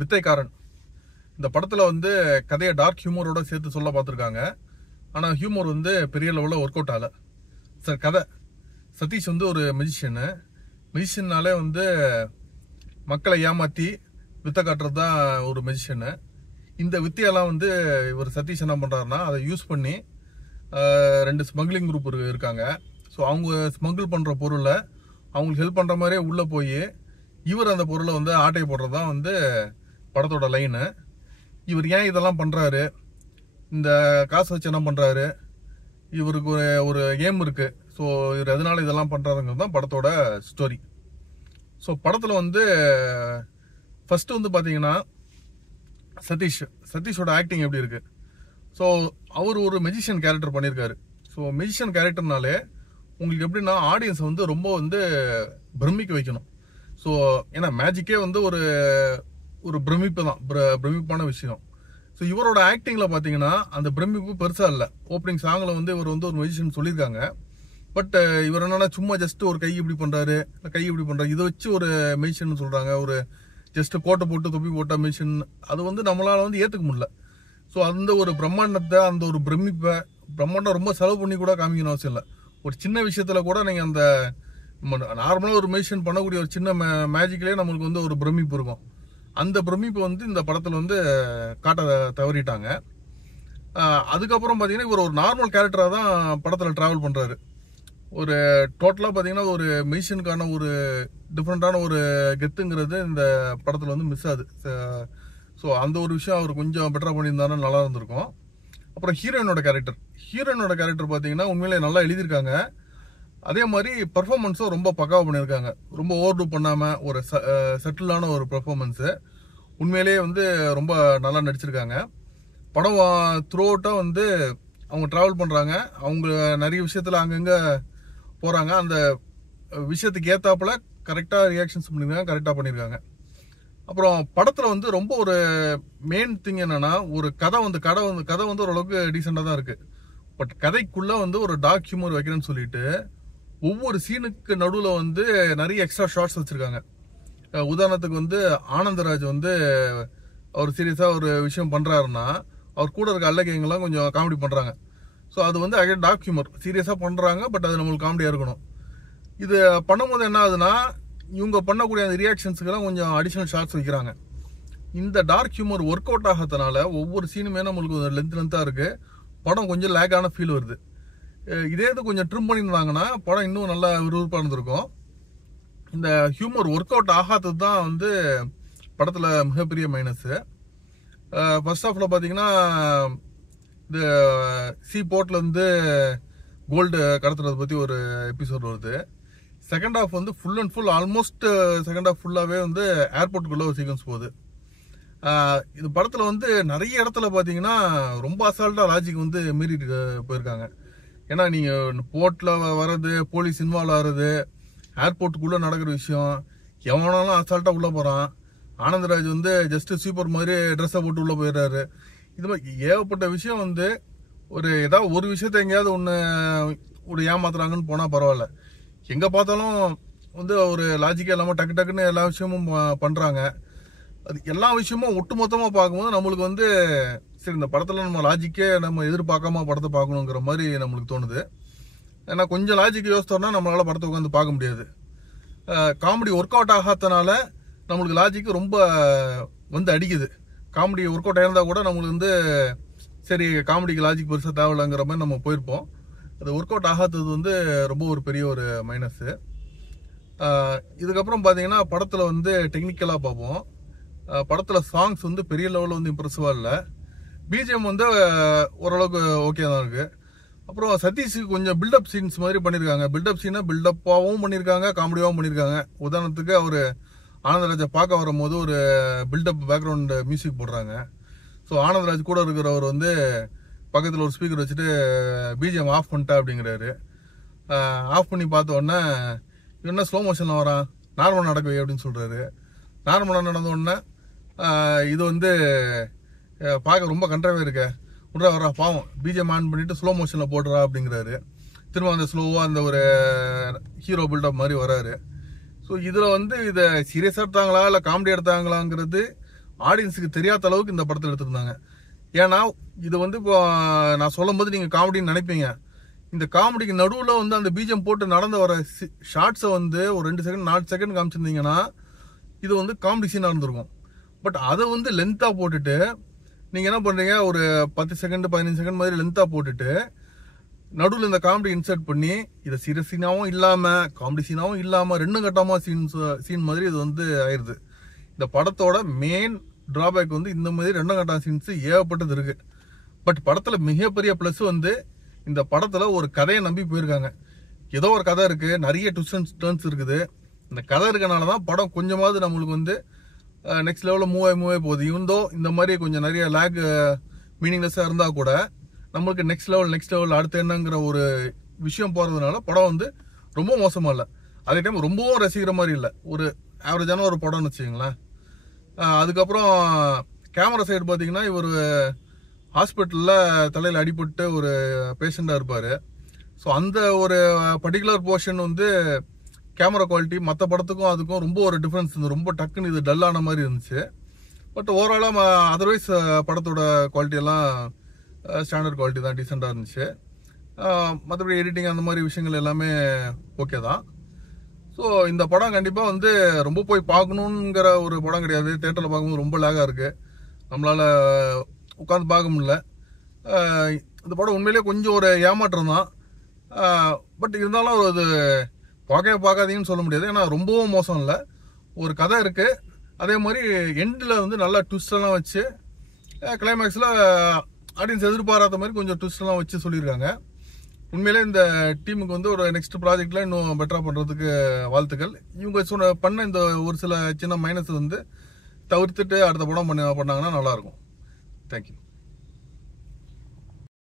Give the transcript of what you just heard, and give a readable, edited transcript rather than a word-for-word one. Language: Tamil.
வித்தைக்காரன். இந்த படத்தில் வந்து கதையை டார்க் ஹியூமரோட சேர்த்து சொல்ல பார்த்துருக்காங்க. ஆனால் ஹியூமர் வந்து பெரிய லெவலில் ஒர்க் அவுட் ஆகலை சார். கதை சதீஷ் வந்து ஒரு மெஜிஷியன்னாலே வந்து மக்களை ஏமாற்றி வித்தை காட்டுறது தான் ஒரு மெஜிஷியனு. இந்த வித்தையெல்லாம் வந்து இவர் சதீஷ் என்ன பண்ணுறாருன்னா அதை யூஸ் பண்ணி 2 ஸ்மக்லிங் குரூப் இருக்காங்க. ஸோ அவங்க ஸ்மகிள் பண்ணுற பொருளை அவங்களுக்கு ஹெல்ப் பண்ணுற மாதிரியே உள்ளே போய் இவர் அந்த பொருளை வந்து ஆட்டையை போடுறது தான் வந்து படத்தோட லைனு. இவர் ஏன் இதெல்லாம் பண்ணுறாரு, இந்த காசு வச்சு என்ன பண்ணுறாரு, இவருக்கு ஒரு ஏம் இருக்குது. ஸோ இவர் எதனால இதெல்லாம் பண்ணுறாருங்கிறது தான் படத்தோட ஸ்டோரி. ஸோ படத்தில் வந்து ஃபஸ்ட்டு வந்து பார்த்தீங்கன்னா சதீஷோட ஆக்டிங் எப்படி இருக்குது. ஸோ அவர் ஒரு மெஜிஷியன் கேரக்டர் பண்ணியிருக்காரு. ஸோ மெஜிஷியன் கேரக்டர்னாலே உங்களுக்கு எப்படின்னா ஆடியன்ஸை வந்து ரொம்ப வந்து பிரமிக்க வைக்கணும். ஸோ ஏன்னா மேஜிக்கே வந்து ஒரு பிரமிப்பு தான், பிரமிப்பான விஷயம். ஸோ இவரோட ஆக்டிங்கில் பார்த்தீங்கன்னா அந்த பிரமிப்பு பெருசாக இல்லை. ஓப்பனிங் சாங்கில் வந்து இவர் வந்து ஒரு மெஜிஷியன் சொல்லியிருக்காங்க. பட் இவர் என்னன்னா சும்மா ஜஸ்ட் ஒரு கை இப்படி பண்ணுறாரு, இதை வச்சு ஒரு மெஜிஷியன் சொல்கிறாங்க. ஒரு ஜஸ்ட் கோட்டை போட்டு தொப்பி போட்ட மெஜிஷியன், அது வந்து நம்மளால் வந்து ஏற்றுக்க முடியல. ஸோ அந்த ஒரு பிரம்மாண்டத்தை, அந்த ஒரு பிரம்மாண்டம் ரொம்ப செலவு பண்ணி கூட காமிக்கணும் அவசியம் இல்லை. ஒரு சின்ன விஷயத்தில் கூட நீங்கள் அந்த நார்மலாக ஒரு மெஜிஷியன் பண்ணக்கூடிய ஒரு சின்ன மேஜிக்லேயே நம்மளுக்கு வந்து ஒரு பிரமிப்பு இருக்கும். அந்த பிரமிப்பு வந்து இந்த படத்தில் வந்து காட்ட தவறிட்டாங்க. அதுக்கப்புறம் பார்த்தீங்கன்னா இவர் ஒரு நார்மல் கேரக்டராக தான் படத்தில் ட்ராவல் பண்ணுறாரு. ஒரு டோட்டலாக பார்த்தீங்கன்னா ஒரு மெஜிஷியனுக்கான ஒரு டிஃப்ரெண்ட்டான ஒரு கெத்துங்கிறது இந்த படத்தில் வந்து மிஸ் ஆகுது. ஸோ அந்த ஒரு விஷயம் அவர் கொஞ்சம் பெட்டராக பண்ணியிருந்தாருன்னா நல்லா இருந்திருக்கும். அப்புறம் ஹீரோயினோட கேரக்டர் பார்த்தீங்கன்னா உண்மையிலே நல்லா எழுதியிருக்காங்க. அதே மாதிரி பர்ஃபார்மன்ஸும் ரொம்ப பக்காவாக பண்ணியிருக்காங்க. ரொம்ப ஓவர் டூ பண்ணாமல் ஒரு செட்டிலான ஒரு பர்ஃபார்மன்ஸு. உண்மையிலேயே வந்து ரொம்ப நல்லா நடிச்சிருக்காங்க. படம் த்ரூ அவுட்டாக வந்து அவங்க ட்ராவல் பண்ணுறாங்க. அவங்க நிறைய விஷயத்தில் அங்கங்கே போகிறாங்க. அந்த விஷயத்துக்கு ஏற்றாப்புல கரெக்டாக ரியாக்ஷன்ஸ் கரெக்டாக பண்ணியிருக்காங்க. அப்புறம் படத்தில் வந்து ரொம்ப ஒரு மெயின் திங் என்னன்னா, ஒரு கதை வந்து ஓரளவுக்கு டீசெண்டாக தான் இருக்குது. பட் கதைக்குள்ளே வந்து ஒரு டார்க் ஹியூமர் வைக்கிறேன்னு சொல்லிட்டு ஒவ்வொரு சீனுக்கு நடுவில் வந்து நிறைய எக்ஸ்ட்ரா ஷார்ட்ஸ் வச்சுருக்காங்க. உதாரணத்துக்கு வந்து ஆனந்தராஜ் வந்து அவர் சீரியஸாக ஒரு விஷயம் பண்ணுறாருன்னா அவர் கூட இருக்க அல்லகைங்கெல்லாம் கொஞ்சம் காமெடி பண்ணுறாங்க. ஸோ அது வந்து அகைன் டார்க் ஹியூமர், சீரியஸாக பண்ணுறாங்க, பட் அது நம்மளுக்கு காமெடியாக இருக்கணும். இது பண்ணும்போது என்ன ஆகுதுன்னா இவங்க பண்ணக்கூடிய அந்த ரியாக்ஷன்ஸுக்கெல்லாம் கொஞ்சம் அடிஷ்னல் ஷார்ட்ஸ் வைக்கிறாங்க. இந்த டார்க் ஹியூமர் ஒர்க் அவுட் ஆகிறதுனால ஒவ்வொரு சீனுமே நம்மளுக்கு லென்த்தாக இருக்குது. படம் கொஞ்சம் லேக்கான ஃபீல் வருது. இதே இது கொஞ்சம் ட்ரிம் பண்ணியிருந்தாங்கன்னா படம் இன்னும் நல்லா விறுவிறுப்பாக இருந்திருக்கும். இந்த ஹியூமர் ஒர்க் அவுட் ஆகாதது தான் வந்து படத்தில் மிகப்பெரிய மைனஸு. ஃபர்ஸ்ட் ஹாஃபில் பார்த்தீங்கன்னா இந்த போர்ட்லேருந்து கோல்டு கடத்துறதை பற்றி ஒரு எபிசோட் வருது. செகண்ட் ஹாஃப் வந்து full and full almost second half ஃபுல்லாகவே வந்து ஏர்போர்ட்டுக்குள்ளே ஒரு சீக்வன்ஸ் போகுது. இது படத்தில் வந்து நிறைய இடத்துல பார்த்தீங்கன்னா ரொம்ப அசால்ட்டாக லாஜிக் வந்து மீறிட்டு போயிருக்காங்க. ஏன்னா நீங்கள் போர்ட்டில் வர்றது, போலீஸ் இன்வால்வ் ஆகிறது, ஏர்போர்ட்டுக்குள்ளே நடக்கிற விஷயம், எவனாலும் அசால்ட்டாக உள்ளே போகிறான். ஆனந்தராஜ் வந்து ஜஸ்ட்டு சூப்பர் மாதிரி ட்ரெஸ்ஸை போட்டு உள்ளே போயிடுறாரு. இது மாதிரி ஏகப்பட்ட விஷயம் வந்து ஏதாவது ஒரு விஷயத்த எங்கேயாவது ஒரு ஏமாத்துறாங்கன்னு போனால் பரவாயில்ல. எங்கே பார்த்தாலும் வந்து ஒரு லாஜிக்கே இல்லாமல் டக்குன்னு எல்லா விஷயமும் பண்ணுறாங்க. அது எல்லா விஷயமும் ஒட்டுமொத்தமாக பார்க்கும்போது நம்மளுக்கு வந்து சரி இந்த படத்தில் நம்ம லாஜிக்கே நம்ம எதிர்பார்க்காம படத்தை பார்க்கணுங்கிற மாதிரி நம்மளுக்கு தோணுது. ஏன்னா கொஞ்சம் லாஜிக் யோசித்தோம்னா நம்மளால் படத்தை உட்காந்து பார்க்க முடியாது. காமெடி ஒர்க் அவுட் ஆகாதனால நம்மளுக்கு லாஜிக்கு ரொம்ப வந்து அடிக்குது. காமெடி ஒர்க் அவுட் ஆயிருந்தால் கூட நம்மளுக்கு வந்து சரி காமெடிக்கு லாஜிக் பெருசாக தேவையில்லைங்கிற மாதிரி நம்ம போயிருப்போம். அது ஒர்க் அவுட் ஆகாதது வந்து ரொம்ப ஒரு பெரிய ஒரு மைனஸு. இதுக்கப்புறம் பார்த்தீங்கன்னா படத்தில் வந்து டெக்னிக்கலாக பார்ப்போம். படத்தில் சாங்ஸ் வந்து பெரிய லெவலில் வந்து இம்ப்ரெசிவாக இல்லை. பிஜிஎம் வந்து ஓரளவுக்கு ஓகே தான் இருக்குது. அப்புறம் சதீஷுக்கு கொஞ்சம் பில்டப் சீன்ஸ் மாதிரி பண்ணியிருக்காங்க. பில்டப் சீனை பில்டப்பாகவும் பண்ணியிருக்காங்க, காமெடியாகவும் பண்ணியிருக்காங்க. உதாரணத்துக்கு அவர் ஆனந்தராஜை பார்க்க வரும்போது ஒரு பில்டப் பேக்ரவுண்ட் மியூசிக் போடுறாங்க. ஸோ ஆனந்தராஜ் கூட இருக்கிறவர் வந்து பக்கத்தில் ஒரு ஸ்பீக்கர் வச்சுட்டு பிஜிஎம் ஆஃப் பண்ணிட்டா அப்படிங்கிறாரு. ஆஃப் பண்ணி பார்த்த உடனே என்ன ஸ்லோ மோஷனில் வரான், நார்மலாக நடக்கவே அப்படின்னு சொல்கிறாரு. நார்மலாக நடந்த உடனே இது வந்து பார்க்க ரொம்ப கன்றாவே இருக்க விட்றா வரா பாவம் பிஜிஎம் ஆன் பண்ணிட்டு ஸ்லோ மோஷனில் போடுறா அப்படிங்கிறாரு. திரும்ப அந்த ஸ்லோவாக அந்த ஒரு ஹீரோ பில்டப் மாதிரி வராரு. ஸோ இதில் வந்து இதை சீரியஸாக எடுத்தாங்களா இல்லை காமெடி எடுத்தாங்களாங்கிறது ஆடியன்ஸுக்கு தெரியாத அளவுக்கு இந்த படத்தை எடுத்திருந்தாங்க. ஏன்னா இது வந்து இப்போ நான் சொல்லும் போது நீங்க காமெடின்னு நினைப்பீங்க. இந்த காமெடிக்கு நடுவில் வந்து அந்த பீஜம் போட்டு நடந்து வர ஷார்ட்ஸை வந்து ஒரு 2 செகண்ட் 4 செகண்ட் காமிச்சிருந்தீங்கன்னா இது வந்து காமெடி சீனாக இருந்திருக்கும். பட் அதை வந்து லென்த்தாக போட்டுட்டு நீங்கள் என்ன பண்ணுறீங்க, ஒரு 10 செகண்ட் 15 செகண்ட் மாதிரி லென்த்தாக போட்டுட்டு நடுவில் இந்த காமெடி இன்சர்ட் பண்ணி இதை சீரியஸ் சீனாவும் இல்லாமல் காமெடி சீனாவும் இல்லாமல் 2 கட்டமாக சீன் மாதிரி இது வந்து ஆயிடுது. இந்த படத்தோட மெயின் டிராபேக் வந்து இந்த மாதிரி 2 கட்ட சீன்ஸ் ஏகப்பட்டது இருக்கு. பட் படத்தில் மிகப்பெரிய ப்ளஸ் வந்து இந்த படத்தில் ஒரு கதையை நம்பி போயிருக்காங்க. ஏதோ ஒரு கதை இருக்கு, நிறைய ட்விஸ்ட் அண்ட் டர்ன்ஸ் இருக்குது. இந்த கதை இருக்கனால தான் படம் கொஞ்சமாவது நம்மளுக்கு வந்து நெக்ஸ்ட் லெவலில் மூவ் ஆகி போகுது. இவந்தோ இந்த மாதிரி கொஞ்சம் நிறைய லேக் மீனிங்லெஸ்ஸாக இருந்தால் கூட நம்மளுக்கு நெக்ஸ்ட் லெவல் அடுத்து என்னங்கிற ஒரு விஷயம் போகிறதுனால படம் வந்து ரொம்ப மோசமாக இல்லை, அதே டைம் ரொம்பவும் ரசிக்கிற மாதிரி இல்லை, ஒரு ஆவரேஜான ஒரு படம்னு வச்சுக்கோங்களேன். அதுக்கப்புறம் கேமரா சைடு பார்த்தீங்கன்னா இவர் ஹாஸ்பிட்டலில் தலையில் அடிபட்டு ஒரு பேஷண்டாக இருப்பார். ஸோ அந்த ஒரு பர்டிகுலர் போர்ஷன் வந்து கேமரா குவாலிட்டி மற்ற படத்துக்கும் அதுக்கும் ரொம்ப ஒரு டிஃப்ரென்ஸ் இருந்தது. ரொம்ப டக்குன்னு இது டல்லான மாதிரி இருந்துச்சு. பட் ஓவராலாக அதர்வைஸ் படத்தோட குவாலிட்டியெல்லாம் ஸ்டாண்டர்ட் குவாலிட்டி தான், டீசெண்டாக இருந்துச்சு. மற்றபடி எடிட்டிங் அந்த மாதிரி விஷயங்கள் எல்லாமே ஓகே தான். ஸோ இந்த படம் கண்டிப்பாக வந்து ரொம்ப போய் பார்க்கணுங்கிற ஒரு படம் கிடையாது. தேட்டரில் பார்க்கும்போது ரொம்ப லேகாக இருக்குது, நம்மளால் உட்காந்து பார்க்க முடியல. இந்த படம் உண்மையிலே கொஞ்சம் ஒரு ஏமாற்றம் தான். பட் இருந்தாலும் அது பார்க்காதீங்கன்னு சொல்ல முடியாது, ஏன்னா ரொம்பவும் மோசம் இல்லை. ஒரு கதை இருக்குது, அதே மாதிரி எண்டில் வந்து நல்லா ட்விஸ்டெல்லாம் வச்சு கிளைமேக்ஸில் ஆடியன்ஸ் எதிர்பாராத மாதிரி கொஞ்சம் ட்விஸ்டெல்லாம் வச்சு சொல்லியிருக்காங்க. உண்மையிலே இந்த டீமுக்கு வந்து ஒரு நெக்ஸ்ட் ப்ராஜெக்டில் இன்னும் பெட்டராக பண்ணுறதுக்கு வாழ்த்துக்கள். இவங்க பண்ண இந்த ஒரு சில சின்ன மைனஸ் வந்து தவிர்த்துட்டு அடுத்த படம் பண்ணாங்கன்னா நல்லாயிருக்கும். தேங்க்யூ.